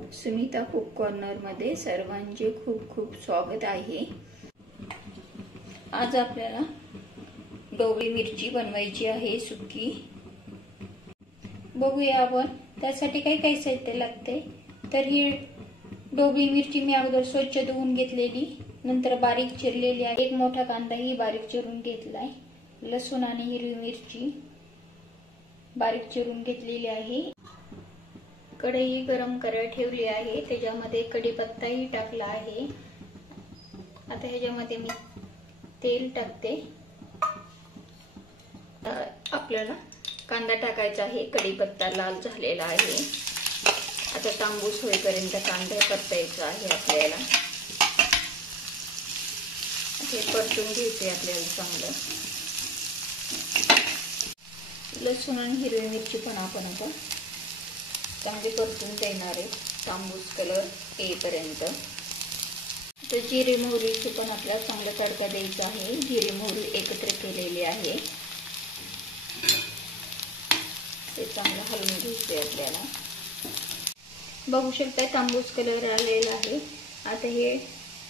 Sumita cook corner मध्ये सर्वांचे खूप खूप स्वागत आहे। आज आपल्याला ढोबळी मिरची बनवायची आहे सुकी। बघूया आपण त्यासाठी काय काय साहित्य लागते। तर ही ढोबळी मिरची मी अगोदर स्वच्छ धुवून घेतलेली, नंतर बारीक चिरलेली आहे। एक मोठा कांदा ही बारीक चिरून घेतलाय, लसूण आणि हिरवी मिरची बारीक चिरून घेतलेली आहे। कढई गरम करायला ठेवली आहे, त्याच्यामध्ये कढीपत्ताही टाकला आहे। आता ह्याच्यामध्ये मी तेल टाकते। आपल्याला कांदा टाकायचा आहे, कढीपत्ता लाल झालेला आहे। आता तांबूस होईपर्यंत कांदा परतायचा आहे आपल्याला। हे परतून घ्यायचे आपल्याला चांगलं। लसूण आणि हिरवी मिरची पण आपण आता चांगली परतून देणार आहे तांबूस कलर येईपर्यंत। तर जिरे मोहरीची पण आपल्याला चांगला तडका द्यायचा आहे। जिरे मोहरी एकत्र केलेली आहे, ते चांगलं हलवून घ्यायचे आपल्याला। बघू शकता तांबूस कलर आलेला आहे। आता हे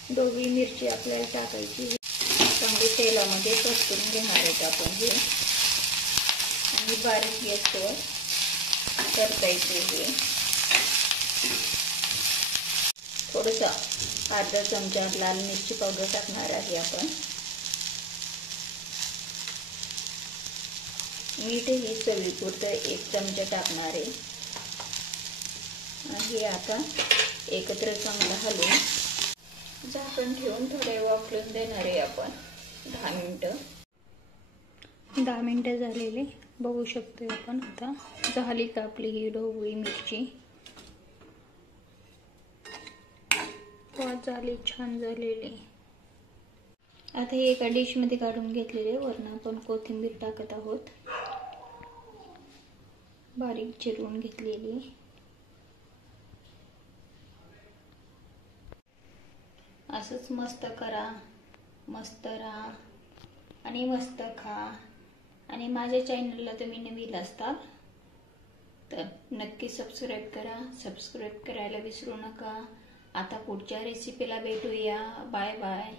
ढोबळी मिरची आपल्याला टाकायची, चांगली तेलामध्ये परतून घेणार आहेत आपण हे, आणि बारीक गॅसवर परतायचे हे। थोडासा अर्धा चमचा लाल मिरची पावडर टाकणार आहे आपण। मीठ ही चवीपुरतं एक चमचा टाकणार आहे। हे आता एकत्र चांगलं हलवून झाकण ठेवून थोडे वाफलून देणार आहे आपण 10 मिनिटं। 10 मिनिटं झालेले बघू शकतो आपण। आता झाली का आपली ही ढोबळी मिरची? झाली, छान झालेली। आता हे एका डिश मध्ये काढून घेतलेले, वरून आपण कोथिंबीर टाकत आहोत बारीक चिरून घेतलेली। असंच मस्त करा, मस्त राहा आणि मस्त खा। आणि माझ्या चॅनलला तुम्ही नवीन असताल तर नक्की सबस्क्राईब करा, सबस्क्राईब करायला विसरू नका। आता पुढच्या रेसिपीला भेटूया। Bye bye.